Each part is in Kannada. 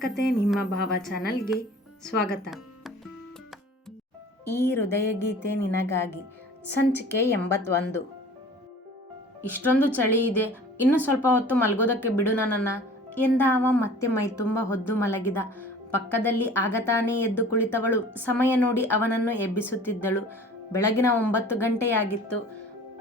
ಕತೆ ನಿಮ್ಮ ಭಾವ ಚಾನಲ್ಗೆ ಸ್ವಾಗತ. ಈ ಹೃದಯ ಗೀತೆ ನಿನಗಾಗಿ ಸಂಚಿಕೆ ಎಂಬತ್ತೊಂದು. ಇಷ್ಟೊಂದು ಚಳಿ ಇದೆ. ಇನ್ನು ಸ್ವಲ್ಪ ಹೊತ್ತು ಮಲಗೋದಕ್ಕೆ ಬಿಡು ನನ್ನ ಎಂದ ಅವ ಮತ್ತೆ ಮೈತುಂಬ ಹೊದ್ದು ಮಲಗಿದ. ಪಕ್ಕದಲ್ಲಿ ಆಗತಾನೇ ಎದ್ದು ಕುಳಿತವಳು. ಸಮಯ ನೋಡಿ ಅವನನ್ನು ಎಬ್ಬಿಸುತ್ತಿದ್ದಳು. ಬೆಳಗಿನ ಒಂಬತ್ತು ಗಂಟೆಯಾಗಿತ್ತು.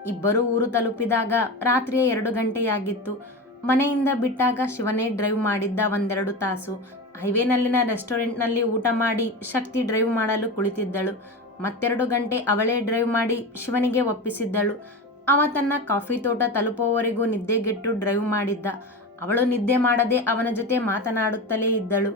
ಇಬ್ಬರೂ ಊರು ತಲುಪಿದಾಗ ರಾತ್ರಿಯ ಎರಡು ಗಂಟೆಯಾಗಿತ್ತು. ಮನೆಯಿಂದ ಬಿಟ್ಟಾಗ ಶಿವನೇ ಡ್ರೈವ್ ಮಾಡಿದ್ದ ಒಂದೆರಡು ತಾಸು. ಹೈವೇನಲ್ಲಿನ ರೆಸ್ಟೋರೆಂಟ್ನಲ್ಲಿ ಊಟ ಮಾಡಿ ಶಕ್ತಿ ಡ್ರೈವ್ ಮಾಡಲು ಕುಳಿತಿದ್ದಳು. ಮತ್ತೆರಡು ಗಂಟೆ ಅವಳೇ ಡ್ರೈವ್ ಮಾಡಿ ಶಿವನಿಗೆ ಒಪ್ಪಿಸಿದ್ದಳು. ಅವ ತನ್ನ ಕಾಫಿ ತೋಟ ತಲುಪುವವರೆಗೂ ನಿದ್ದೆಗೆಟ್ಟು ಡ್ರೈವ್ ಮಾಡಿದ್ದ. ಅವಳು ನಿದ್ದೆ ಮಾಡದೆ ಅವನ ಜೊತೆ ಮಾತನಾಡುತ್ತಲೇ ಇದ್ದಳು.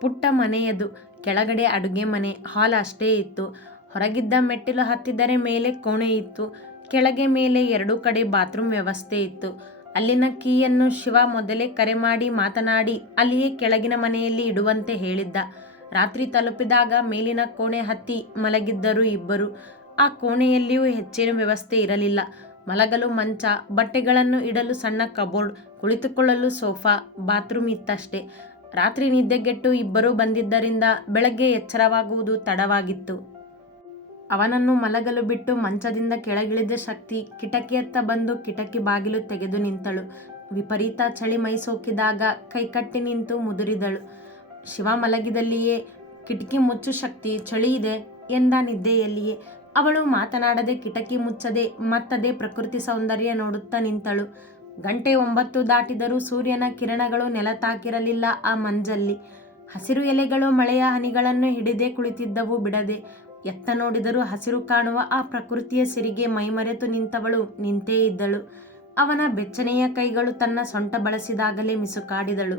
ಪುಟ್ಟ ಮನೆಯದು, ಕೆಳಗಡೆ ಅಡುಗೆ ಮನೆ, ಹಾಲ್ ಅಷ್ಟೇ ಇತ್ತು. ಹೊರಗಿದ್ದ ಮೆಟ್ಟಿಲು ಹತ್ತಿದರೆ ಮೇಲೆ ಕೋಣೆ ಇತ್ತು. ಕೆಳಗೆ ಮೇಲೆ ಎರಡೂ ಕಡೆ ಬಾತ್ರೂಮ್ ವ್ಯವಸ್ಥೆ ಇತ್ತು. ಅಲ್ಲಿನ ಕೀಯನ್ನು ಶಿವ ಮೊದಲೇ ಕರೆ ಮಾಡಿ ಮಾತನಾಡಿ ಅಲ್ಲಿಯೇ ಕೆಳಗಿನ ಮನೆಯಲ್ಲಿ ಇಡುವಂತೆ ಹೇಳಿದ್ದ. ರಾತ್ರಿ ತಲುಪಿದಾಗ ಮೇಲಿನ ಕೋಣೆ ಹತ್ತಿ ಮಲಗಿದ್ದರು ಇಬ್ಬರು. ಆ ಕೋಣೆಯಲ್ಲಿಯೂ ಹೆಚ್ಚಿನ ವ್ಯವಸ್ಥೆ ಇರಲಿಲ್ಲ. ಮಲಗಲು ಮಂಚ, ಬಟ್ಟೆಗಳನ್ನು ಇಡಲು ಸಣ್ಣ ಕಬೋರ್ಡ್, ಕುಳಿತುಕೊಳ್ಳಲು ಸೋಫಾ, ಬಾತ್ರೂಮ್ ಇತ್ತಷ್ಟೇ. ರಾತ್ರಿ ನಿದ್ದೆಗೆಟ್ಟು ಇಬ್ಬರೂ ಬಂದಿದ್ದರಿಂದ ಬೆಳಗ್ಗೆ ಎಚ್ಚರವಾಗುವುದು ತಡವಾಗಿತ್ತು. ಅವನನ್ನು ಮಲಗಲು ಬಿಟ್ಟು ಮಂಚದಿಂದ ಕೆಳಗಿಳಿದ ಶಕ್ತಿ ಕಿಟಕಿಯತ್ತ ಬಂದು ಕಿಟಕಿ ಬಾಗಿಲು ತೆಗೆದು ನಿಂತಳು. ವಿಪರೀತ ಚಳಿ ಮೈ ಸೋಕಿದಾಗ ಕೈಕಟ್ಟಿ ನಿಂತು ಮುದುರಿದಳು. ಶಿವ ಮಲಗಿದಲ್ಲಿಯೇ, ಕಿಟಕಿ ಮುಚ್ಚು ಶಕ್ತಿ, ಚಳಿ ಇದೆ ಎಂದ ನಿದ್ದೆಯಲ್ಲಿಯೇ. ಅವಳು ಮಾತನಾಡದೆ ಕಿಟಕಿ ಮುಚ್ಚದೆ ಮತ್ತದೇ ಪ್ರಕೃತಿ ಸೌಂದರ್ಯ ನೋಡುತ್ತಾ ನಿಂತಳು. ಗಂಟೆ ಒಂಬತ್ತು ದಾಟಿದರೂ ಸೂರ್ಯನ ಕಿರಣಗಳು ನೆಲತಾಕಿರಲಿಲ್ಲ ಆ ಮಂಜಲ್ಲಿ. ಹಸಿರು ಎಲೆಗಳು ಮಳೆಯ ಹನಿಗಳನ್ನು ಹಿಡಿದೇ ಕುಳಿತಿದ್ದವು ಬಿಡದೆ. ಎತ್ತ ನೋಡಿದರೂ ಹಸಿರು ಕಾಣುವ ಆ ಪ್ರಕೃತಿಯ ಸಿರಿಗೆ ಮೈಮರೆತು ನಿಂತವಳು, ನಿಂತೇ ಇದ್ದಳು. ಅವನ ಬೆಚ್ಚನೆಯ ಕೈಗಳು ತನ್ನ ಸೊಂಟ ಬಳಸಿದಾಗಲೇ ಮಿಸುಕಾಡಿದಳು.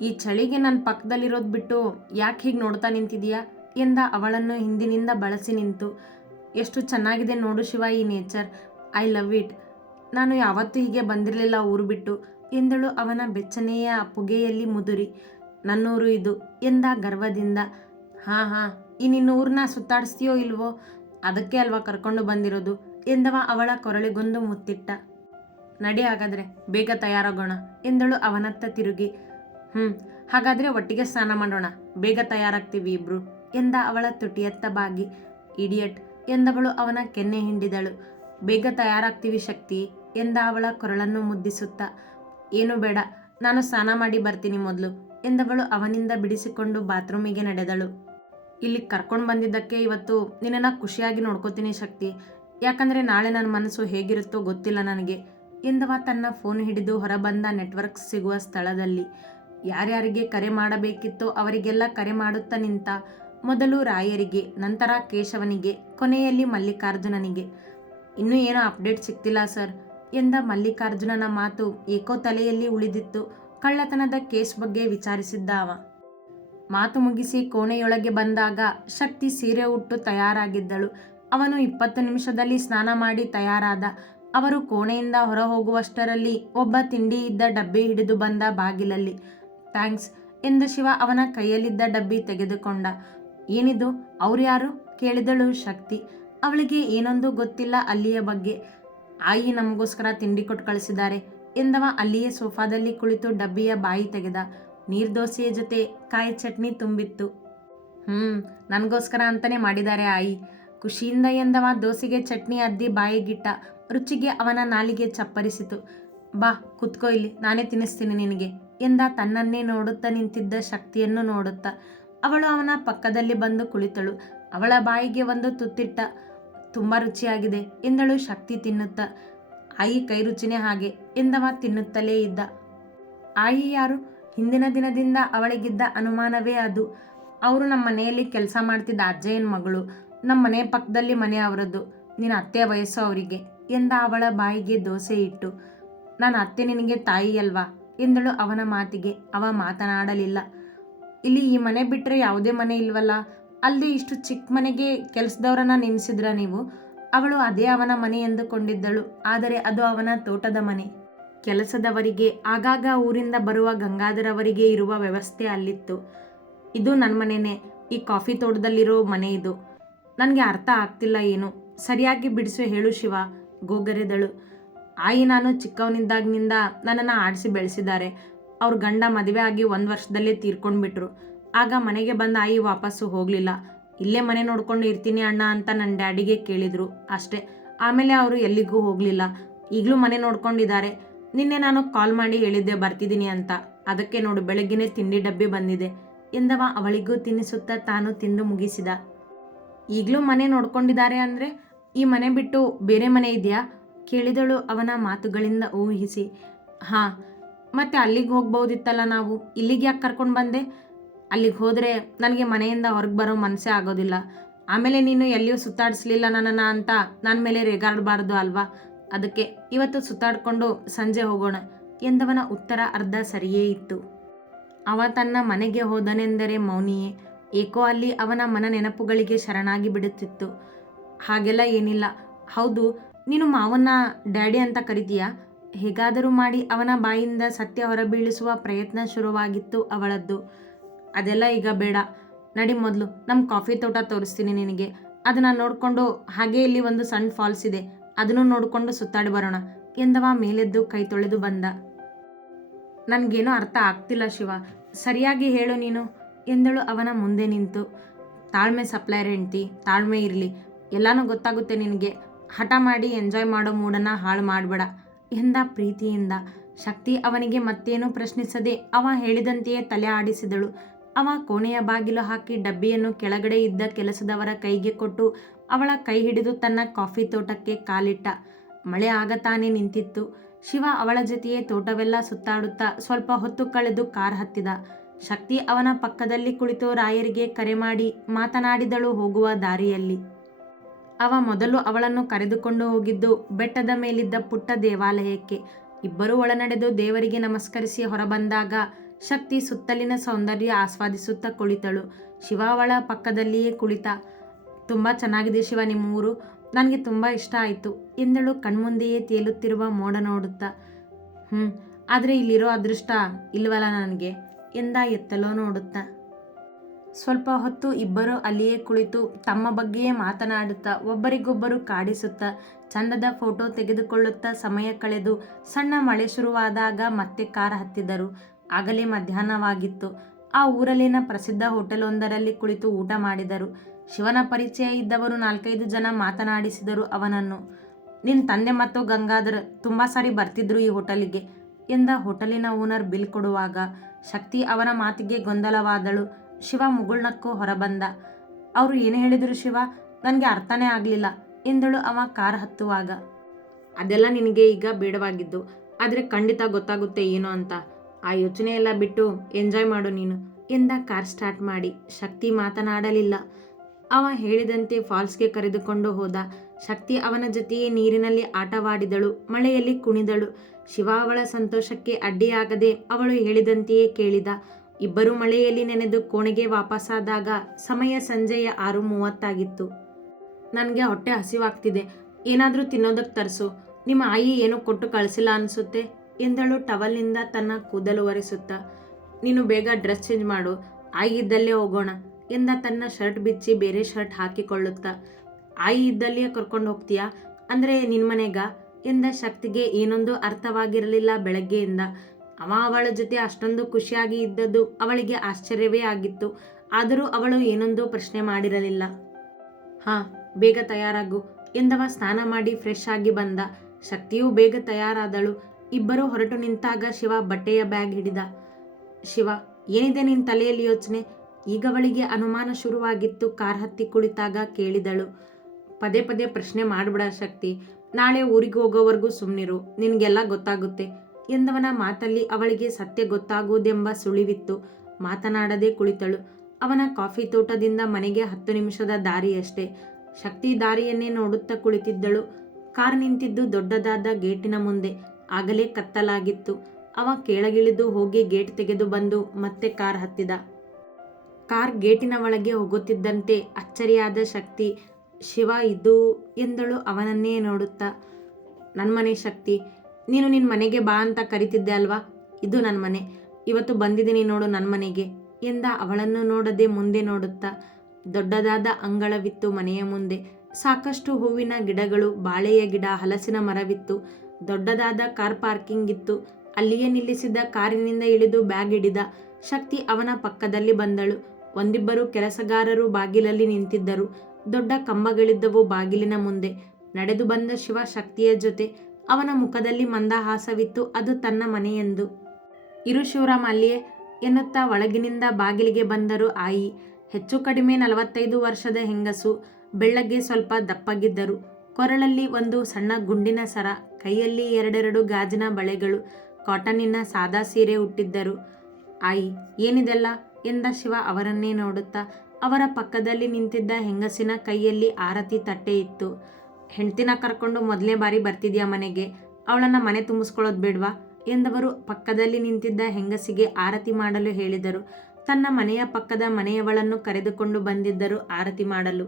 ಈ ಚಳಿಗೆ ನನ್ನ ಪಕ್ಕದಲ್ಲಿರೋದು ಬಿಟ್ಟು ಯಾಕೆ ಹೀಗೆ ನೋಡ್ತಾ ನಿಂತಿದೀಯಾ? ಎಂದ ಅವಳನ್ನು ಹಿಂದಿನಿಂದ ಬಳಸಿ ನಿಂತು. ಎಷ್ಟು ಚೆನ್ನಾಗಿದೆ ನೋಡು ಶಿವ ಈ ನೇಚರ್, ಐ ಲವ್ ಇಟ್. ನಾನು ಯಾವತ್ತೂ ಹೀಗೆ ಬಂದಿರಲಿಲ್ಲ ಊರು ಬಿಟ್ಟು, ಎಂದಳು ಅವನ ಬೆಚ್ಚನೆಯ ಪುಗೆಯಲ್ಲಿ ಮುದುರಿ. ನನ್ನೂರು ಇದು, ಎಂದ ಗರ್ವದಿಂದ. ಹಾಂ ಹಾಂ. ಈ ನಿನ್ನ ಊರನ್ನ ಸುತ್ತಾಡಿಸ್ತೀಯೋ ಇಲ್ವೋ, ಅದಕ್ಕೆ ಅಲ್ವಾ ಕರ್ಕೊಂಡು ಬಂದಿರೋದು? ಎಂದವ ಅವಳ ಕೊರಳಿಗೊಂದು ಮುತ್ತಿಟ್ಟ. ನಡಿ ಹಾಗಾದ್ರೆ, ಬೇಗ ತಯಾರಾಗೋಣ, ಎಂದಳು ಅವನತ್ತ ತಿರುಗಿ. ಹ್ಞೂ ಹಾಗಾದರೆ ಒಟ್ಟಿಗೆ ಸ್ನಾನ ಮಾಡೋಣ, ಬೇಗ ತಯಾರಾಗ್ತೀವಿ ಇಬ್ರು, ಎಂದ ಅವಳ ತುಟಿಯತ್ತ ಬಾಗಿ. ಇಡಿಯಟ್, ಎಂದವಳು ಅವನ ಕೆನ್ನೆ ಹಿಂಡಿದಳು. ಬೇಗ ತಯಾರಾಗ್ತೀವಿ ಶಕ್ತಿ, ಎಂದ ಅವಳ ಕೊರಳನ್ನು ಮುದ್ದಿಸುತ್ತಾ. ಏನು ಬೇಡ, ನಾನು ಸ್ನಾನ ಮಾಡಿ ಬರ್ತೀನಿ ಮೊದಲು, ಎಂದವಳು ಅವನಿಂದ ಬಿಡಿಸಿಕೊಂಡು ಬಾತ್ರೂಮಿಗೆ ನಡೆದಳು. ಇಲ್ಲಿ ಕರ್ಕೊಂಡು ಬಂದಿದ್ದಕ್ಕೆ ಇವತ್ತು ನಿನ್ನನ್ನು ಖುಷಿಯಾಗಿ ನೋಡ್ಕೋತೀನಿ ಶಕ್ತಿ. ಯಾಕಂದರೆ ನಾಳೆ ನನ್ನ ಮನಸ್ಸು ಹೇಗಿರುತ್ತೋ ಗೊತ್ತಿಲ್ಲ ನನಗೆ. ಎಂದವ ತನ್ನ ಫೋನ್ ಹಿಡಿದು ಹೊರಬಂದ ನೆಟ್ವರ್ಕ್ ಸಿಗುವ ಸ್ಥಳದಲ್ಲಿ. ಯಾರ್ಯಾರಿಗೆ ಕರೆ ಮಾಡಬೇಕಿತ್ತೋ ಅವರಿಗೆಲ್ಲ ಕರೆ ಮಾಡುತ್ತಾ ನಿಂತ. ಮೊದಲು ರಾಯರಿಗೆ, ನಂತರ ಕೇಶವನಿಗೆ, ಕೊನೆಯಲ್ಲಿ ಮಲ್ಲಿಕಾರ್ಜುನನಿಗೆ. ಇನ್ನೂ ಏನೋ ಅಪ್ಡೇಟ್ ಸಿಗ್ತಿಲ್ಲ ಸರ್ ಎಂದ ಮಲ್ಲಿಕಾರ್ಜುನನ ಮಾತು ಏಕೋ ತಲೆಯಲ್ಲಿ ಉಳಿದಿತ್ತು. ಕಳ್ಳತನದ ಕೇಸ್ ಬಗ್ಗೆ ವಿಚಾರಿಸಿದ್ದ ಅವ. ಮಾತು ಮುಗಿಸಿ ಕೋಣೆಯೊಳಗೆ ಬಂದಾಗ ಶಕ್ತಿ ಸೀರೆ ಉಟ್ಟು ತಯಾರಾಗಿದ್ದಳು. ಅವನು ಇಪ್ಪತ್ತು ನಿಮಿಷದಲ್ಲಿ ಸ್ನಾನ ಮಾಡಿ ತಯಾರಾದ. ಅವರು ಕೋಣೆಯಿಂದ ಹೊರ ಹೋಗುವಷ್ಟರಲ್ಲಿ ಒಬ್ಬ ತಿಂಡಿ ಇದ್ದ ಡಬ್ಬಿ ಹಿಡಿದು ಬಂದ ಬಾಗಿಲಲ್ಲಿ. ಥ್ಯಾಂಕ್ಸ್ ಎಂದು ಶಿವ ಅವನ ಕೈಯಲ್ಲಿದ್ದ ಡಬ್ಬಿ ತೆಗೆದುಕೊಂಡ. ಏನಿದು? ಅವ್ರು ಯಾರು ಕೇಳಿದಳು ಶಕ್ತಿ. ಅವಳಿಗೆ ಏನೊಂದು ಗೊತ್ತಿಲ್ಲ ಅಲ್ಲಿಯ ಬಗ್ಗೆ. ಆಯಿ ನಮಗೋಸ್ಕರ ತಿಂಡಿ ಕೊಟ್ಟು ಕಳಿಸಿದ್ದಾರೆ ಎಂದವ ಅಲ್ಲಿಯೇ ಸೋಫಾದಲ್ಲಿ ಕುಳಿತು ಡಬ್ಬಿಯ ಬಾಯಿ ತೆಗೆದ. ನೀರ್ದೋಸೆಯ ಜೊತೆ ಕಾಯಿ ಚಟ್ನಿ ತುಂಬಿತ್ತು. ಹ್ಞೂ ನನಗೋಸ್ಕರ ಅಂತಲೇ ಮಾಡಿದ್ದಾರೆ ಆಯಿ. ಖುಷಿಯಿಂದ ಎಂದವ ದೋಸೆಗೆ ಚಟ್ನಿ ಅದ್ದಿ ಬಾಯಿಗಿಟ್ಟ. ರುಚಿಗೆ ಅವನ ನಾಲಿಗೆ ಚಪ್ಪರಿಸಿತು. ಬಾ, ಕುತ್ಕೋ ಇಲ್ಲಿ, ನಾನೇ ತಿನ್ನಿಸ್ತೀನಿ ನಿನಗೆ ಎಂದ ತನ್ನನ್ನೇ ನೋಡುತ್ತಾ ನಿಂತಿದ್ದ ಶಕ್ತಿಯನ್ನು ನೋಡುತ್ತಾ. ಅವಳು ಅವನ ಪಕ್ಕದಲ್ಲಿ ಬಂದು ಕುಳಿತಳು. ಅವಳ ಬಾಯಿಗೆ ಒಂದು ತುತ್ತಿಟ್ಟ. ತುಂಬ ರುಚಿಯಾಗಿದೆ ಎಂದಳು ಶಕ್ತಿ ತಿನ್ನುತ್ತಾ. ಆಯಿ ಕೈ ರುಚಿನೇ ಹಾಗೆ ಎಂದವ ತಿನ್ನುತ್ತಲೇ ಇದ್ದ. ಆಯಿ ಯಾರು? ಹಿಂದಿನ ದಿನದಿಂದ ಅವಳಿಗಿದ್ದ ಅನುಮಾನವೇ ಅದು. ಅವರು ನಮ್ಮ ಮನೆಯಲ್ಲಿ ಕೆಲಸ ಮಾಡ್ತಿದ್ದ ಅಜ್ಜಯ್ಯನ ಮಗಳು, ನಮ್ಮ ಮನೆ ಪಕ್ಕದಲ್ಲಿ ಮನೆ ಅವರದ್ದು ನಿನ್ನ ಅತ್ತೆ ವಯಸ್ಸು ಅವರಿಗೆ ಎಂದ ಅವಳ ಬಾಯಿಗೆ ದೋಸೆ ಇಟ್ಟು ನಾನು ಅತ್ತೆ ನಿನಗೆ ತಾಯಿ ಅಲ್ವಾ? ಎಂದಳು ಅವನ ಮಾತಿಗೆ. ಅವ ಮಾತನಾಡಲಿಲ್ಲ. ಇಲ್ಲಿ ಈ ಮನೆ ಬಿಟ್ಟರೆ ಯಾವುದೇ ಮನೆ ಇಲ್ವಲ್ಲ? ಅಲ್ಲಿ ಇಷ್ಟು ಚಿಕ್ಕ ಮನೆಗೆ ಕೆಲಸದವರನ್ನ ನಿಮಿಸಿದ್ರ ನೀವು? ಅವಳು, ಅದೇ ಅವನ ಮನೆ ಎಂದುಕೊಂಡಿದ್ದಳು. ಆದರೆ ಅದು ಅವನ ತೋಟದ ಮನೆ. ಕೆಲಸದವರಿಗೆ, ಆಗಾಗ ಊರಿಂದ ಬರುವ ಗಂಗಾಧರವರಿಗೆ ಇರುವ ವ್ಯವಸ್ಥೆ ಅಲ್ಲಿತ್ತು. ಇದು ನನ್ನ ಮನೆಯೇ ಈ ಕಾಫಿ ತೋಟದಲ್ಲಿರೋ ಮನೆ ಇದು. ನನಗೆ ಅರ್ಥ ಆಗ್ತಿಲ್ಲ ಏನು. ಸರಿಯಾಗಿ ಬಿಡಿಸು ಹೇಳು ಶಿವ, ಗೋಗರೆದಳು. ಆಯಿ ನಾನು ಚಿಕ್ಕವನಿದ್ದಾಗಿನಿಂದ ನನ್ನನ್ನು ಆಡಿಸಿ ಬೆಳೆಸಿದ್ದಾರೆ. ಅವ್ರ ಗಂಡ ಮದುವೆ ಆಗಿ ಒಂದು ವರ್ಷದಲ್ಲೇ ತೀರ್ಕೊಂಡ್ಬಿಟ್ರು. ಆಗ ಮನೆಗೆ ಬಂದ ಆಯಿ ವಾಪಸ್ಸು ಹೋಗಲಿಲ್ಲ. ಇಲ್ಲೇ ಮನೆ ನೋಡ್ಕೊಂಡು ಇರ್ತೀನಿ ಅಣ್ಣ ಅಂತ ನನ್ನ ಡ್ಯಾಡಿಗೆ ಕೇಳಿದರು ಅಷ್ಟೇ. ಆಮೇಲೆ ಅವರು ಎಲ್ಲಿಗೂ ಹೋಗಲಿಲ್ಲ. ಈಗಲೂ ಮನೆ ನೋಡ್ಕೊಂಡಿದ್ದಾರೆ. ನಿನ್ನೆ ನಾನು ಕಾಲ್ ಮಾಡಿ ಹೇಳಿದ್ದೆ, ಬರ್ತಿದ್ದೀನಿ ಅಂತ. ಅದಕ್ಕೆ ನೋಡು, ಬೆಳಗ್ಗೆನೇ ತಿಂಡಿ ಡಬ್ಬಿ ಬಂದಿದೆ. ಎಂದವ, ಅವಳಿಗೂ ತಿನ್ನಿಸುತ್ತಾ ತಾನು ತಿಂದು ಮುಗಿಸಿದ. ಈಗಲೂ ಮನೆ ನೋಡ್ಕೊಂಡಿದ್ದಾರೆ ಅಂದರೆ, ಈ ಮನೆ ಬಿಟ್ಟು ಬೇರೆ ಮನೆ ಇದೆಯಾ? ಕೇಳಿದಳು ಅವನ ಮಾತುಗಳಿಂದ ಊಹಿಸಿ. ಹಾಂ, ಮತ್ತೆ ಅಲ್ಲಿಗೆ ಹೋಗ್ಬೋದಿತ್ತಲ್ಲ ನಾವು? ಇಲ್ಲಿಗೆ ಯಾಕೆ ಕರ್ಕೊಂಡು ಬಂದೆ? ಅಲ್ಲಿಗೆ ಹೋದರೆ ನನಗೆ ಮನೆಯಿಂದ ಹೊರಗೆ ಬರೋ ಮನಸ್ಸೇ ಆಗೋದಿಲ್ಲ. ಆಮೇಲೆ ನೀನು ಎಲ್ಲಿಯೂ ಸುತ್ತಾಡಿಸ್ಲಿಲ್ಲ ನನ್ನನ್ನು ಅಂತ ನನ್ನ ಮೇಲೆ ರೇಗಾಡಬಾರ್ದು ಅಲ್ವಾ? ಅದಕ್ಕೆ ಇವತ್ತು ಸುತ್ತಾಡಿಕೊಂಡು ಸಂಜೆ ಹೋಗೋಣ ಎಂದವನ ಉತ್ತರ ಅರ್ಧ ಸರಿಯೇ ಇತ್ತು. ಅವ ತನ್ನ ಮನೆಗೆ ಹೋದನೆಂದರೆ ಮೌನಿಯೇ, ಏಕೋ ಅಲ್ಲಿ ಅವನ ಮನ ನೆನಪುಗಳಿಗೆ ಶರಣಾಗಿ ಬಿಡುತ್ತಿತ್ತು. ಹಾಗೆಲ್ಲ ಏನಿಲ್ಲ. ಹೌದು, ನೀನು ಮಾವನ ಡ್ಯಾಡಿ ಅಂತ ಕರಿತೀಯಾ? ಹೇಗಾದರೂ ಮಾಡಿ ಅವನ ಬಾಯಿಂದ ಸತ್ಯ ಹೊರಬೀಳಿಸುವ ಪ್ರಯತ್ನ ಶುರುವಾಗಿತ್ತು ಅವಳದ್ದು. ಅದೆಲ್ಲ ಈಗ ಬೇಡ. ನಡಿ ಮೊದಲು ನಮ್ಮ ಕಾಫಿ ತೋಟ ತೋರಿಸ್ತೀನಿ ನಿನಗೆ. ಅದನ್ನು ನೋಡಿಕೊಂಡು ಹಾಗೆ ಇಲ್ಲಿ ಒಂದು ಸಣ್ಣ ಫಾಲ್ಸ್ ಇದೆ. ಅದನ್ನು ನೋಡಿಕೊಂಡು ಸುತ್ತಾಡಿ ಬರೋಣ. ಎಂದವ ಮೇಲೆದ್ದು ಕೈ ತೊಳೆದು ಬಂದ. ನನಗೇನೋ ಅರ್ಥ ಆಗ್ತಿಲ್ಲ ಶಿವ. ಸರಿಯಾಗಿ ಹೇಳು ನೀನು ಎಂದಳು ಅವನ ಮುಂದೆ ನಿಂತು. ತಾಳ್ಮೆ ಸಪ್ಲೈರ್ ಹೆಂಡ್ತಿ, ತಾಳ್ಮೆ ಇರಲಿ. ಎಲ್ಲನೂ ಗೊತ್ತಾಗುತ್ತೆ ನಿನಗೆ. ಹಠ ಮಾಡಿ ಎಂಜಾಯ್ ಮಾಡೋ ಮೂಡನ್ನು ಹಾಳು ಮಾಡಬೇಡ ಎಂದ ಪ್ರೀತಿಯಿಂದ. ಶಕ್ತಿ ಅವನಿಗೆ ಮತ್ತೇನೂ ಪ್ರಶ್ನಿಸದೆ ಅವ ಹೇಳಿದಂತೆಯೇ ತಲೆ ಆಡಿಸಿದಳು. ಅವ ಕೋಣೆಯ ಬಾಗಿಲು ಹಾಕಿ ಡಬ್ಬಿಯನ್ನು ಕೆಳಗಡೆ ಇದ್ದ ಕೆಲಸದವರ ಕೈಗೆ ಕೊಟ್ಟು ಅವಳ ಕೈ ಹಿಡಿದು ತನ್ನ ಕಾಫಿ ತೋಟಕ್ಕೆ ಕಾಲಿಟ್ಟ. ಮಳೆ ಆಗತಾನೆ ನಿಂತಿತ್ತು. ಶಿವ ಅವಳ ಜೊತೆಯೇ ತೋಟವೆಲ್ಲ ಸುತ್ತಾಡುತ್ತಾ ಸ್ವಲ್ಪ ಹೊತ್ತು ಕಳೆದು ಕಾರ್ ಹತ್ತಿದ. ಶಕ್ತಿ ಅವನ ಪಕ್ಕದಲ್ಲಿ ಕುಳಿತು ರಾಯರಿಗೆ ಕರೆ ಮಾಡಿ ಮಾತನಾಡಿದಳು ಹೋಗುವ ದಾರಿಯಲ್ಲಿ. ಅವ ಮೊದಲು ಅವಳನ್ನು ಕರೆದುಕೊಂಡು ಹೋಗಿದ್ದು ಬೆಟ್ಟದ ಮೇಲಿದ್ದ ಪುಟ್ಟ ದೇವಾಲಯಕ್ಕೆ. ಇಬ್ಬರೂ ಒಳನಡೆದು ದೇವರಿಗೆ ನಮಸ್ಕರಿಸಿ ಹೊರಬಂದಾಗ ಶಕ್ತಿ ಸುತ್ತಲಿನ ಸೌಂದರ್ಯ ಆಸ್ವಾದಿಸುತ್ತಾ ಕುಳಿತಳು. ಶಿವ ಅವಳ ಪಕ್ಕದಲ್ಲಿಯೇ ಕುಳಿತ. ತುಂಬ ಚೆನ್ನಾಗಿದೆ ಶಿವ ನಿಮ್ಮ ಊರು ನನಗೆ ತುಂಬ ಇಷ್ಟ ಆಯಿತು. ಎಂದಳು ಕಣ್ಮುಂದೆಯೇ ತೇಲುತ್ತಿರುವ ಮೋಡ ನೋಡುತ್ತಾ. ಹ್ಞೂ ಆದರೆ ಇಲ್ಲಿರೋ ಅದೃಷ್ಟ ಇಲ್ವಲ್ಲ ನನಗೆ, ಎಂದ ಎತ್ತಲೋ ನೋಡುತ್ತಾ. ಸ್ವಲ್ಪ ಹೊತ್ತು ಇಬ್ಬರು ಅಲ್ಲಿಯೇ ಕುಳಿತು ತಮ್ಮ ಬಗ್ಗೆಯೇ ಮಾತನಾಡುತ್ತಾ, ಒಬ್ಬರಿಗೊಬ್ಬರು ಕಾಡಿಸುತ್ತಾ, ಚಂದದ ಫೋಟೋ ತೆಗೆದುಕೊಳ್ಳುತ್ತಾ ಸಮಯ ಕಳೆದು ಸಣ್ಣ ಮಳೆ ಶುರುವಾದಾಗ ಮತ್ತೆ ಕಾರ್ ಹತ್ತಿದರು ಆಗಲೇ ಮಧ್ಯಾಹ್ನವಾಗಿತ್ತು. ಆ ಊರಲ್ಲಿನ ಪ್ರಸಿದ್ಧ ಹೋಟೆಲೊಂದರಲ್ಲಿ ಕುಳಿತು ಊಟ ಮಾಡಿದರು. ಶಿವನ ಪರಿಚಯ ಇದ್ದವರು ನಾಲ್ಕೈದು ಜನ ಮಾತನಾಡಿಸಿದರು ಅವನನ್ನು. ನಿನ್ನ ತಂದೆ ಮತ್ತು ಗಂಗಾಧರ್ ತುಂಬ ಸಾರಿ ಬರ್ತಿದ್ರು ಈ ಹೋಟೆಲಿಗೆ ಎಂದ ಹೋಟೆಲಿನ ಓನರ್ ಬಿಲ್ ಕೊಡುವಾಗ. ಶಕ್ತಿ ಅವನ ಮಾತಿಗೆ ಗೊಂದಲವಾದಳು. ಶಿವ ಮುಗುಳ್ನಕ್ಕೂ ಹೊರಬಂದ. ಅವರು ಏನು ಹೇಳಿದರು ಶಿವ, ನನಗೆ ಅರ್ಥನೇ ಆಗಲಿಲ್ಲ ಎಂದಳು ಅವ ಕಾರ್ ಹತ್ತುವಾಗ. ಅದೆಲ್ಲ ನಿನಗೆ ಈಗ ಬೇಡವಾಗಿದ್ದು, ಆದರೆ ಖಂಡಿತ ಗೊತ್ತಾಗುತ್ತೆ ಏನು ಅಂತ. ಆ ಯೋಚನೆ ಎಲ್ಲ ಬಿಟ್ಟು, ಎಂಜಾಯ್ ಮಾಡು ನೀನು, ಎಂದ ಕಾರ್ ಸ್ಟಾರ್ಟ್ ಮಾಡಿ. ಶಕ್ತಿ ಮಾತನಾಡಲಿಲ್ಲ. ಅವ ಹೇಳಿದಂತೆ ಫಾಲ್ಸ್ಗೆ ಕರೆದುಕೊಂಡು ಹೋದ. ಶಕ್ತಿ ಅವನ ಜೊತೆಯೇ ನೀರಿನಲ್ಲಿ ಆಟವಾಡಿದಳು, ಮಳೆಯಲ್ಲಿ ಕುಣಿದಳು. ಶಿವ ಅವಳ ಸಂತೋಷಕ್ಕೆ ಅಡ್ಡಿಯಾಗದೆ ಅವಳು ಹೇಳಿದಂತೆಯೇ ಕೇಳಿದ. ಇಬ್ಬರು ಮಳೆಯಲ್ಲಿ ನೆನೆದು ಕೋಣೆಗೆ ವಾಪಸ್ಸಾದಾಗ ಸಮಯ ಸಂಜೆಯ ಆರು ಮೂವತ್ತಾಗಿತ್ತು. ನನಗೆ ಹೊಟ್ಟೆ ಹಸಿವಾಗ್ತಿದೆ. ಏನಾದರೂ ತಿನ್ನೋದಕ್ಕೆ ತರಿಸು. ನಿಮ್ಮ ಆಯಿ ಏನೂ ಕೊಟ್ಟು ಕಳಿಸಿಲ್ಲ ಅನಿಸುತ್ತೆ? ಎಂದಳು ಟವಲ್ನಿಂದ ತನ್ನ ಕೂದಲು ಒರೆಸುತ್ತಾ. ನೀನು ಬೇಗ ಡ್ರೆಸ್ ಚೇಂಜ್ ಮಾಡು, ಆಗಿದ್ದಲ್ಲೇ ಹೋಗೋಣ ಎಂದ ತನ್ನ ಶರ್ಟ್ ಬಿಚ್ಚಿ ಬೇರೆ ಶರ್ಟ್ ಹಾಕಿಕೊಳ್ಳುತ್ತಾ. ಆಯಿ ಇದ್ದಲ್ಲಿಯೇ ಕರ್ಕೊಂಡು ಹೋಗ್ತೀಯಾ? ಅಂದರೆ ನಿನ್ನ ಮನೆಗ? ಎಂದ ಶಕ್ತಿಗೆ ಏನೊಂದು ಅರ್ಥವಾಗಿರಲಿಲ್ಲ ಬೆಳಗ್ಗೆಯಿಂದ. ಅವ ಅವಳ ಜೊತೆ ಅಷ್ಟೊಂದು ಖುಷಿಯಾಗಿ ಇದ್ದದ್ದು ಅವಳಿಗೆ ಆಶ್ಚರ್ಯವೇ ಆಗಿತ್ತು. ಆದರೂ ಅವಳು ಏನೊಂದು ಪ್ರಶ್ನೆ ಮಾಡಿರಲಿಲ್ಲ. ಹಾ, ಬೇಗ ತಯಾರಾಗು ಎಂದವ ಸ್ನಾನ ಮಾಡಿ ಫ್ರೆಶ್ ಆಗಿ ಬಂದ. ಶಕ್ತಿಯೂ ಬೇಗ ತಯಾರಾದಳು. ಇಬ್ಬರು ಹೊರಟು ನಿಂತಾಗ ಶಿವ ಬಟ್ಟೆಯ ಬ್ಯಾಗ್ ಹಿಡಿದ. ಶಿವ, ಏನಿದೆ ನಿನ್ನ ತಲೆಯಲ್ಲಿ ಯೋಚನೆ? ಈಗ ಅವಳಿಗೆ ಅನುಮಾನ ಶುರುವಾಗಿತ್ತು. ಕಾರ್ ಹತ್ತಿ ಕುಳಿತಾಗ ಕೇಳಿದಳು. ಪದೇ ಪದೇ ಪ್ರಶ್ನೆ ಮಾಡಬೇಡ ಶಕ್ತಿ. ನಾಳೆ ಊರಿಗೆ ಹೋಗೋವರೆಗೂ ಸುಮ್ಮನಿರು ನಿನಗೆಲ್ಲ ಗೊತ್ತಾಗುತ್ತೆ. ಎಂದವನ ಮಾತಲ್ಲಿ ಅವಳಿಗೆ ಸತ್ಯ ಗೊತ್ತಾಗುವುದೆಂಬ ಸುಳಿವಿತ್ತು. ಮಾತನಾಡದೆ ಕುಳಿತಳು. ಅವನ ಕಾಫಿ ತೋಟದಿಂದ ಮನೆಗೆ ಹತ್ತು ನಿಮಿಷದ ದಾರಿಯಷ್ಟೇ. ಶಕ್ತಿ ದಾರಿಯನ್ನೇ ನೋಡುತ್ತಾ ಕುಳಿತಿದ್ದಳು. ಕಾರ್ ನಿಂತಿದ್ದು ದೊಡ್ಡದಾದ ಗೇಟಿನ ಮುಂದೆ. ಆಗಲೇ ಕತ್ತಲಾಗಿತ್ತು. ಅವ ಕೆಳಗಿಳಿದು ಹೋಗಿ ಗೇಟ್ ತೆಗೆದು ಬಂದು ಮತ್ತೆ ಕಾರ್ ಹತ್ತಿದ. ಕಾರ್ ಗೇಟಿನ ಒಳಗೆ ಹೋಗುತ್ತಿದ್ದಂತೆ ಅಚ್ಚರಿಯಾದ ಶಕ್ತಿ, ಶಿವ ಇದು ಎಂದಳು ಅವನನ್ನೇ ನೋಡುತ್ತಾ. ನನ್ನ ಮನೆ ಶಕ್ತಿ, ನೀನು ನಿನ್ನ ಮನೆಗೆ ಬಾ ಅಂತ ಕರಿತಿದ್ದೆ ಅಲ್ವಾ? ಇದು ನನ್ನ ಮನೆ. ಇವತ್ತು ಬಂದಿದ್ದೀನಿ ನೋಡು ನನ್ನ ಮನೆಗೆ ಎಂದ ಅವಳನ್ನು ನೋಡದೆ ಮುಂದೆ ನೋಡುತ್ತಾ. ದೊಡ್ಡದಾದ ಅಂಗಳವಿತ್ತು ಮನೆಯ ಮುಂದೆ. ಸಾಕಷ್ಟು ಹೂವಿನ ಗಿಡಗಳು, ಬಾಳೆಯ ಗಿಡ, ಹಲಸಿನ ಮರವಿತ್ತು. ದೊಡ್ಡದಾದ ಕಾರ್ ಪಾರ್ಕಿಂಗ್ ಇತ್ತು. ಅಲ್ಲಿಯೇ ನಿಲ್ಲಿಸಿದ್ದ ಕಾರಿನಿಂದ ಇಳಿದು ಬ್ಯಾಗ್ ಹಿಡಿದ ಶಕ್ತಿ ಅವನ ಪಕ್ಕದಲ್ಲಿ ಬಂದಳು. ಒಂದಿಬ್ಬರು ಕೆಲಸಗಾರರು ಬಾಗಿಲಲ್ಲಿ ನಿಂತಿದ್ದರು. ದೊಡ್ಡ ಕಂಬಗಳಿದ್ದವು ಬಾಗಿಲಿನ ಮುಂದೆ. ನಡೆದು ಬಂದ ಶಿವ ಶಕ್ತಿಯ ಜೊತೆ ಅವನ ಮುಖದಲ್ಲಿ ಮಂದಹಾಸವಿತ್ತು. ಅದು ತನ್ನ ಮನೆಯೆಂದು. ಇರು ಶಿವರಾಮ್, ಅಲ್ಲಿಯೇ ಎನ್ನುತ್ತಾ ಒಳಗಿನಿಂದ ಬಾಗಿಲಿಗೆ ಬಂದರು ಆಯಿ. ಹೆಚ್ಚು ಕಡಿಮೆ ನಲವತ್ತೈದು ವರ್ಷದ ಹೆಂಗಸು. ಬೆಳ್ಳಗೆ ಸ್ವಲ್ಪ ದಪ್ಪಗಿದ್ದರು. ಕೊರಳಲ್ಲಿ ಒಂದು ಸಣ್ಣ ಗುಂಡಿನ ಸರ. ಕೈಯಲ್ಲಿ ಎರಡೆರಡು ಗಾಜಿನ ಬಳೆಗಳು, ಕಾಟನ್ನಿನ ಸಾದಾ ಸೀರೆ ಉಟ್ಟಿದ್ದರು. ಆಯಿ, ಏನಿದೆಲ್ಲ? ಎಂದ ಶಿವ ಅವರನ್ನೇ ನೋಡುತ್ತಾ. ಅವರ ಪಕ್ಕದಲ್ಲಿ ನಿಂತಿದ್ದ ಹೆಂಗಸಿನ ಕೈಯಲ್ಲಿ ಆರತಿ ತಟ್ಟೆ ಇತ್ತು. ಹೆಂಡ್ತಿನ ಕರ್ಕೊಂಡು ಮೊದಲನೇ ಬಾರಿ ಬರ್ತಿದ್ಯಾ ಮನೆಗೆ? ಅವಳನ್ನು ಮನೆ ತುಂಬಿಸ್ಕೊಳ್ಳೋದು ಬಿಡ್ವಾ? ಎಂದವರು ಪಕ್ಕದಲ್ಲಿ ನಿಂತಿದ್ದ ಹೆಂಗಸಿಗೆ ಆರತಿ ಮಾಡಲು ಹೇಳಿದರು. ತನ್ನ ಮನೆಯ ಪಕ್ಕದ ಮನೆಯವಳನ್ನು ಕರೆದುಕೊಂಡು ಬಂದಿದ್ದರು ಆರತಿ ಮಾಡಲು.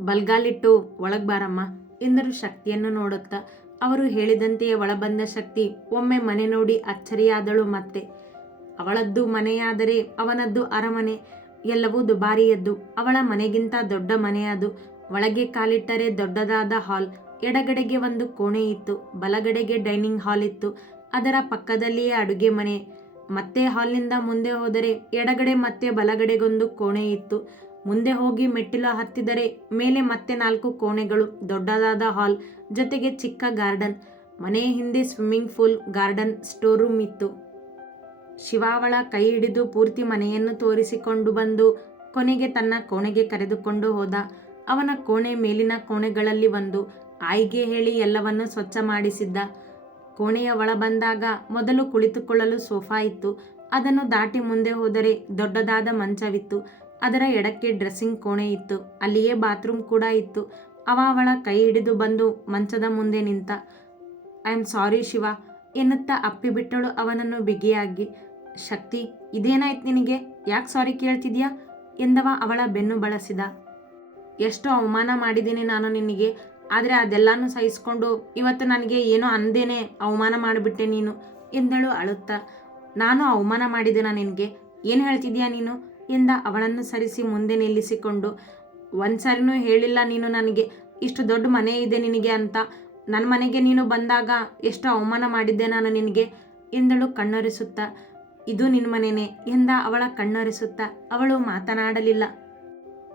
ಬಲ್ಗಾಲಿಟ್ಟು, ಒಳಗೆ ಬಾರಮ್ಮ ಎಂದರು ಶಕ್ತಿಯನ್ನು ನೋಡುತ್ತಾ. ಅವರು ಹೇಳಿದಂತೆಯೇ ಒಳಬಂದ ಶಕ್ತಿ ಒಮ್ಮೆ ಮನೆ ನೋಡಿ ಅಚ್ಚರಿಯಾದಳು ಮತ್ತೆ. ಅವಳದ್ದು ಮನೆಯಾದರೆ ಅವನದ್ದು ಅರಮನೆ, ಎಲ್ಲವೂ ದುಬಾರಿಯದ್ದು. ಅವಳ ಮನೆಗಿಂತ ದೊಡ್ಡ ಮನೆ ಅದು. ಒಳಗೆ ಕಾಲಿಟ್ಟರೆ ದೊಡ್ಡದಾದ ಹಾಲ್, ಎಡಗಡೆಗೆ ಒಂದು ಕೋಣೆ ಇತ್ತು, ಬಲಗಡೆಗೆ ಡೈನಿಂಗ್ ಹಾಲ್ ಇತ್ತು. ಅದರ ಪಕ್ಕದಲ್ಲಿಯೇ ಅಡುಗೆ ಮನೆ. ಮತ್ತೆ ಹಾಲ್ನಿಂದ ಮುಂದೆ ಹೋದರೆ ಎಡಗಡೆ ಮತ್ತೆ ಬಲಗಡೆಗೊಂದು ಕೋಣೆ ಇತ್ತು. ಮುಂದೆ ಹೋಗಿ ಮೆಟ್ಟಿಲು ಹತ್ತಿದರೆ ಮೇಲೆ ಮತ್ತೆ ನಾಲ್ಕು ಕೋಣೆಗಳು, ದೊಡ್ಡದಾದ ಹಾಲ್, ಜೊತೆಗೆ ಚಿಕ್ಕ ಗಾರ್ಡನ್. ಮನೆಯ ಹಿಂದೆ swimming pool, garden store room ಇತ್ತು. ಶಿವಾವಳ ಕೈ ಹಿಡಿದು ಪೂರ್ತಿ ಮನೆಯನ್ನು ತೋರಿಸಿಕೊಂಡು ಬಂದು ಕೊನೆಗೆ ತನ್ನ ಕೋಣೆಗೆ ಕರೆದುಕೊಂಡು ಹೋದ. ಅವನ ಕೋಣೆ ಮೇಲಿನ ಕೋಣೆಗಳಲ್ಲಿ ಒಂದು ಆಯ್ಗೆ ಹೇಳಿ ಎಲ್ಲವನ್ನು ಸ್ವಚ್ಛ ಮಾಡಿಸಿದ್ದ. ಕೋಣೆಯ ಒಳ ಬಂದಾಗ ಮೊದಲು ಕುಳಿತುಕೊಳ್ಳಲು ಸೋಫಾ ಇತ್ತು. ಅದನ್ನು ದಾಟಿ ಮುಂದೆ ಹೋದರೆ ದೊಡ್ಡದಾದ ಮಂಚವಿತ್ತು. ಅದರ ಎಡಕ್ಕೆ ಡ್ರೆಸ್ಸಿಂಗ್ ಕೋಣೆ ಇತ್ತು. ಅಲ್ಲಿಯೇ ಬಾತ್ರೂಮ್ ಕೂಡ ಇತ್ತು. ಅವ ಅವಳ ಕೈ ಹಿಡಿದು ಬಂದು ಮಂಚದ ಮುಂದೆ ನಿಂತ, ಐ ಆಮ್ ಸಾರಿ ಶಿವ ಎನ್ನುತ್ತಾ ಅಪ್ಪಿಬಿಟ್ಟಳು ಅವನನ್ನು ಬಿಗಿಯಾಗಿ. ಶಕ್ತಿ, ಇದೇನಾಯ್ತು ನಿನಗೆ? ಯಾಕೆ ಸಾರಿ ಕೇಳ್ತಿದ್ಯಾ? ಎಂದವ ಅವಳ ಬೆನ್ನು ಬಳಸಿದ. ಎಷ್ಟು ಅವಮಾನ ಮಾಡಿದ್ದೀನಿ ನಾನು ನಿನಗೆ, ಆದರೆ ಅದೆಲ್ಲನೂ ಸಹಿಸ್ಕೊಂಡು ಇವತ್ತು ನನಗೆ ಏನೋ ಅಂದೇನೆ ಅವಮಾನ ಮಾಡಿಬಿಟ್ಟೆ ನೀನು ಎಂದಳು ಅಳುತ್ತಾ. ನಾನು ಅವಮಾನ ಮಾಡಿದೆನಾ ನಿನಗೆ? ಏನು ಹೇಳ್ತಿದ್ಯಾ ನೀನು? ಎಂದ ಅವಳನ್ನು ಸರಿಸಿ ಮುಂದೆ ನಿಲ್ಲಿಸಿಕೊಂಡು, ಒಂದ್ಸರಿನೂ ಹೇಳಿಲ್ಲ ನೀನು ನನಗೆ. ಇಷ್ಟು ದೊಡ್ಡ ಮನೆ ಇದೆ ನಿನಗೆ ಅಂತ. ನನ್ನ ಮನೆಗೆ ನೀನು ಬಂದಾಗ ಎಷ್ಟು ಅವಮಾನ ಮಾಡಿದ್ದೆ ನಾನು ನಿನಗೆ? ಎಂದಳು ಕಣ್ಣೊರೆಸುತ್ತಾ. ಇದು ನಿನ್ನ ಮನೆನೇ ಎಂದ ಅವಳ ಕಣ್ಣೊರೆಸುತ್ತಾ. ಅವಳು ಮಾತನಾಡಲಿಲ್ಲ.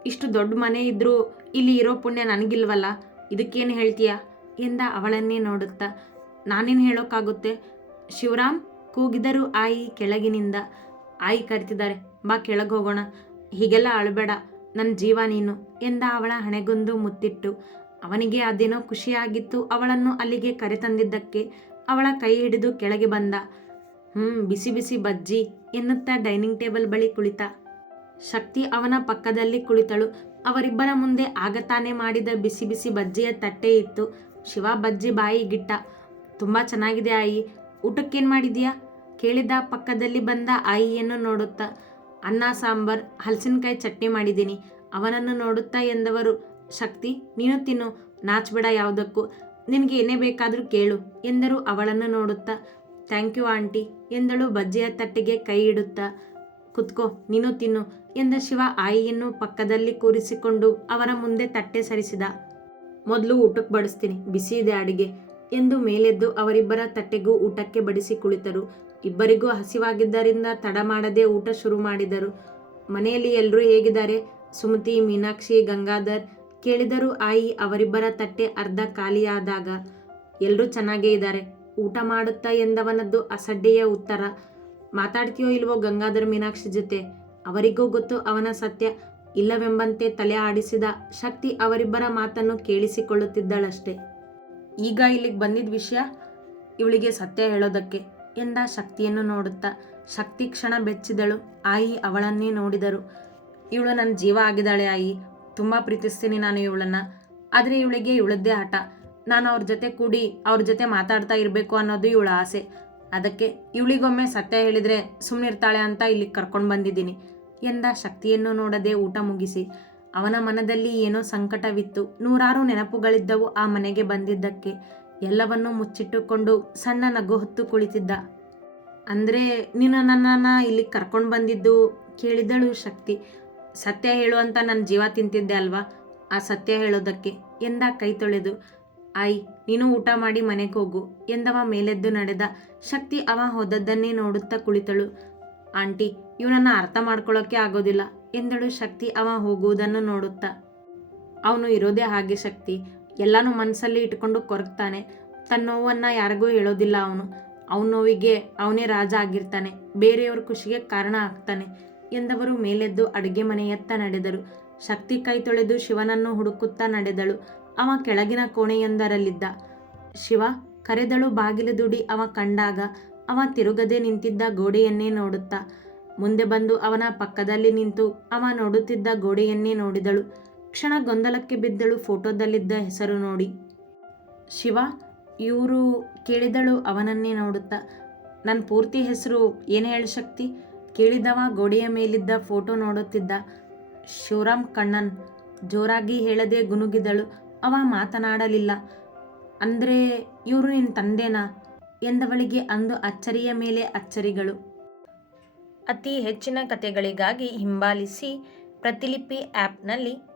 ಇಷ್ಟು ದೊಡ್ಡ ಮನೆ ಇದ್ದರೂ ಇಲ್ಲಿ ಇರೋ ಪುಣ್ಯ ನನಗಿಲ್ವಲ್ಲ. ಇದಕ್ಕೇನು ಹೇಳ್ತೀಯ? ಎಂದ ಅವಳನ್ನೇ ನೋಡುತ್ತಾ. ನಾನೇನು ಹೇಳೋಕ್ಕಾಗುತ್ತೆ ಶಿವರಾಮ್, ಕೂಗಿದರು ಆಯಿ ಕೆಳಗಿನಿಂದ. ಆಯಿ ಕರಿತಿದ್ದಾರೆ, ಬಾ ಕೆಳಗೆ ಹೋಗೋಣ. ಹೀಗೆಲ್ಲ ಅಳಬೇಡ ನನ್ನ ಜೀವ ನೀನು ಎಂದ ಅವಳ ಹಣೆಗೊಂದು ಮುತ್ತಿಟ್ಟು. ಅವನಿಗೆ ಅದೇನೋ ಖುಷಿಯಾಗಿತ್ತು ಅವಳನ್ನು ಅಲ್ಲಿಗೆ ಕರೆತಂದಿದ್ದಕ್ಕೆ ಅವಳ ಕೈ ಹಿಡಿದು ಕೆಳಗೆ ಬಂದ. ಹ್ಮ್, ಬಿಸಿ ಬಿಸಿ ಬಜ್ಜಿ ಎನ್ನುತ್ತಾ ಡೈನಿಂಗ್ ಟೇಬಲ್ ಬಳಿ ಕುಳಿತ. ಶಕ್ತಿ ಅವನ ಪಕ್ಕದಲ್ಲಿ ಕುಳಿತಳು. ಅವರಿಬ್ಬರ ಮುಂದೆ ಆಗತಾನೆ ಮಾಡಿದ ಬಿಸಿ ಬಿಸಿ ಬಜ್ಜಿಯ ತಟ್ಟೆ ಇತ್ತು. ಶಿವ ಬಜ್ಜಿ ಬಾಯಿ ಗಿಟ್ಟ ತುಂಬ ಚೆನ್ನಾಗಿದೆ ಆಯಿ, ಊಟಕ್ಕೇನು ಮಾಡಿದ್ಯಾ ಕೇಳಿದ ಪಕ್ಕದಲ್ಲಿ ಬಂದ ಆಯಿಯನ್ನು ನೋಡುತ್ತಾ, ಅನ್ನ, ಸಾಂಬಾರ್, ಹಲಸಿನಕಾಯಿ ಚಟ್ನಿ ಮಾಡಿದ್ದೀನಿ. ಅವನನ್ನು ನೋಡುತ್ತಾ ಎಂದವರು, ಶಕ್ತಿ, ನೀನು ತಿನ್ನು, ನಾಚ್ಬೇಡ ಯಾವುದಕ್ಕೂ. ನಿನಗೆ ಏನೇ ಬೇಕಾದರೂ ಕೇಳು ಎಂದರು ಅವಳನ್ನು ನೋಡುತ್ತಾ. ಥ್ಯಾಂಕ್ ಯು ಆಂಟಿ ಎಂದಳು ಬಜ್ಜಿಯ ತಟ್ಟೆಗೆ ಕೈ ಇಡುತ್ತಾ. ಕುತ್ಕೋ, ನೀನು ತಿನ್ನು ಎಂದ ಶಿವ ಆಯಿಯನ್ನು ಪಕ್ಕದಲ್ಲಿ ಕೂರಿಸಿಕೊಂಡು ಅವರ ಮುಂದೆ ತಟ್ಟೆ ಸರಿಸಿದ. ಮೊದಲು ಊಟಕ್ಕೆ ಬಡಿಸ್ತೀನಿ, ಬಿಸಿ ಇದೆ ಅಡಿಗೆ ಎಂದು ಮೇಲೆದ್ದು ಅವರಿಬ್ಬರ ತಟ್ಟೆಗೂ ಊಟಕ್ಕೆ ಬಡಿಸಿ ಕುಳಿತರು. ಇಬ್ಬರಿಗೂ ಹಸಿವಾಗಿದ್ದರಿಂದ ತಡ ಮಾಡದೆ ಊಟ ಶುರು ಮಾಡಿದರು. ಮನೆಯಲ್ಲಿ ಎಲ್ಲರೂ ಹೇಗಿದ್ದಾರೆ? ಸುಮತಿ, ಮೀನಾಕ್ಷಿ, ಗಂಗಾಧರ್ ಕೇಳಿದರು ಆಯಿ ಅವರಿಬ್ಬರ ತಟ್ಟೆ ಅರ್ಧ ಖಾಲಿಯಾದಾಗ ಎಲ್ಲರೂ ಚೆನ್ನಾಗೇ ಇದ್ದಾರೆ. ಊಟ ಮಾಡುತ್ತಾ ಎಂದವನದ್ದು ಅಸಡ್ಡೆಯ ಉತ್ತರ. ಮಾತಾಡ್ತೀಯೋ ಇಲ್ವೋ ಗಂಗಾಧರ್, ಮೀನಾಕ್ಷಿ ಜೊತೆ? ಅವರಿಗೂ ಗೊತ್ತು ಅವನ ಸತ್ಯ. ಇಲ್ಲವೆಂಬಂತೆ ತಲೆ ಆಡಿಸಿದ ಶಕ್ತಿ ಅವರಿಬ್ಬರ ಮಾತನ್ನು ಕೇಳಿಸಿಕೊಳ್ಳುತ್ತಿದ್ದಳಷ್ಟೆ. ಈಗ ಇಲ್ಲಿಗೆ ಬಂದಿದ್ದ ವಿಷಯ ಇವಳಿಗೆ ಸತ್ಯ ಹೇಳೋದಕ್ಕೆ. ಎಂದ ಶಕ್ತಿಯನ್ನು ನೋಡುತ್ತಾ ಶಕ್ತಿ ಕ್ಷಣ ಬೆಚ್ಚಿದಳು. ಆಯಿ ಅವಳನ್ನೇ ನೋಡಿದರು. ಇವಳು ನನ್ನ ಜೀವ ಆಗಿದ್ದಾಳೆ ಆಯಿ. ತುಂಬ ಪ್ರೀತಿಸ್ತೀನಿ ನಾನು ಇವಳನ್ನ. ಆದರೆ ಇವಳಿಗೆ ಇವಳದ್ದೇ ಆಟ ನಾನು ಅವ್ರ ಜೊತೆ ಕೂಡಿ ಅವ್ರ ಜೊತೆ ಮಾತಾಡ್ತಾ ಇರಬೇಕು ಅನ್ನೋದು ಇವಳ ಆಸೆ. ಅದಕ್ಕೆ ಇವಳಿಗೊಮ್ಮೆ ಸತ್ಯ ಹೇಳಿದರೆ ಸುಮ್ಮನಿರ್ತಾಳೆ ಅಂತ ಇಲ್ಲಿಗೆ ಕರ್ಕೊಂಡು ಬಂದಿದ್ದೀನಿ. ಎಂದ ಶಕ್ತಿಯನ್ನು ನೋಡದೆ ಊಟ ಮುಗಿಸಿ. ಅವನ ಮನದಲ್ಲಿ ಏನೋ ಸಂಕಟವಿತ್ತು. ನೂರಾರು ನೆನಪುಗಳಿದ್ದವು ಆ ಮನೆಗೆ ಬಂದಿದ್ದಕ್ಕೆ. ಎಲ್ಲವನ್ನೂ ಮುಚ್ಚಿಟ್ಟುಕೊಂಡು ಸಣ್ಣ ನಗು ಹೊತ್ತು ಕುಳಿತಿದ್ದ. ಅಂದರೆ ನೀನು ನನ್ನನ್ನು ಇಲ್ಲಿಗೆ ಕರ್ಕೊಂಡು ಬಂದಿದ್ದು? ಕೇಳಿದಳು ಶಕ್ತಿ. ಸತ್ಯ ಹೇಳು ಅಂತ ನನ್ನ ಜೀವ ತಿಂತಿದ್ದೆ ಅಲ್ವಾ? ಆ ಸತ್ಯ ಹೇಳೋದಕ್ಕೆ ಎಂದ ಕೈ ತೊಳೆದು. ಆಯ್, ನೀನು ಊಟ ಮಾಡಿ ಮನೆಗೆ ಹೋಗು, ಎಂದವ ಮೇಲೆದ್ದು ನಡೆದ. ಶಕ್ತಿ ಅವ ಹೋದದ್ದನ್ನೇ ನೋಡುತ್ತಾ ಕುಳಿತಳು. ಆಂಟಿ, ಇವನನ್ನು ಅರ್ಥ ಮಾಡ್ಕೊಳ್ಳೋಕ್ಕೆ ಆಗೋದಿಲ್ಲ, ಎಂದಳು ಶಕ್ತಿ ಅವ ಹೋಗುವುದನ್ನು ನೋಡುತ್ತಾ. ಅವನು ಇರೋದೇ ಹಾಗೆ ಶಕ್ತಿ. ಎಲ್ಲನೂ ಮನಸ್ಸಲ್ಲಿ ಇಟ್ಕೊಂಡು ಕೊರಗ್ತಾನೆ. ತನ್ನ ನೋವನ್ನು ಯಾರಿಗೂ ಹೇಳೋದಿಲ್ಲ ಅವನು. ಅವನ ನೋವಿಗೆ ಅವನೇ ರಾಜ ಆಗಿರ್ತಾನೆ. ಬೇರೆಯವ್ರ ಖುಷಿಗೆ ಕಾರಣ ಆಗ್ತಾನೆ. ಎಂದವರು ಮೇಲೆದ್ದು ಅಡುಗೆ ಮನೆಯತ್ತ ನಡೆದರು. ಶಕ್ತಿ ಕೈ ತೊಳೆದು ಶಿವನನ್ನು ಹುಡುಕುತ್ತಾ ನಡೆದಳು. ಅವ ಕೆಳಗಿನ ಕೋಣೆಯೊಂದರಲ್ಲಿದ್ದ. ಶಿವ, ಕರೆದಳು ಬಾಗಿಲು ದುಡಿ ಅವ ಕಂಡಾಗ ಅವ ತಿರುಗದೆ ನಿಂತಿದ್ದ ಗೋಡೆಯನ್ನೇ ನೋಡುತ್ತಾ. ಮುಂದೆ ಬಂದು ಅವನ ಪಕ್ಕದಲ್ಲಿ ನಿಂತು ಅವ ನೋಡುತ್ತಿದ್ದ ಗೋಡೆಯನ್ನೇ ನೋಡಿದಳು. ಕ್ಷಣ ಗೊಂದಲಕ್ಕೆ ಬಿದ್ದಳು ಫೋಟೋದಲ್ಲಿದ್ದ ಹೆಸರು ನೋಡಿ. ಶಿವ, ಇವರು ಕೇಳಿದಳು ಅವನನ್ನೇ ನೋಡುತ್ತಾ. ನನ್ನ ಪೂರ್ತಿ ಹೆಸರು ಏನು ಹೇಳು ಶಕ್ತಿ. ಕೇಳಿದವ ಗೋಡೆಯ ಮೇಲಿದ್ದ ಫೋಟೋ ನೋಡುತ್ತಿದ್ದ ಶಿವರಾಮ್ ಕಣ್ಣನ್. ಜೋರಾಗಿ ಹೇಳದೆ ಗುನುಗಿದಳು. ಅವ ಮಾತನಾಡಲಿಲ್ಲ. ಅಂದರೆ ಇವರು ನಿನ್ನ ತಂದೆನಾ? ಎಂದವಳಿಗೆ ಅಂದು ಅಚ್ಚರಿಯ ಮೇಲೆ ಅಚ್ಚರಿಗಳು. ಅತಿ ಹೆಚ್ಚಿನ ಕಥೆಗಳಿಗಾಗಿ ಹಿಂಬಾಲಿಸಿ ಪ್ರತಿಲಿಪಿ ಆ್ಯಪ್ನಲ್ಲಿ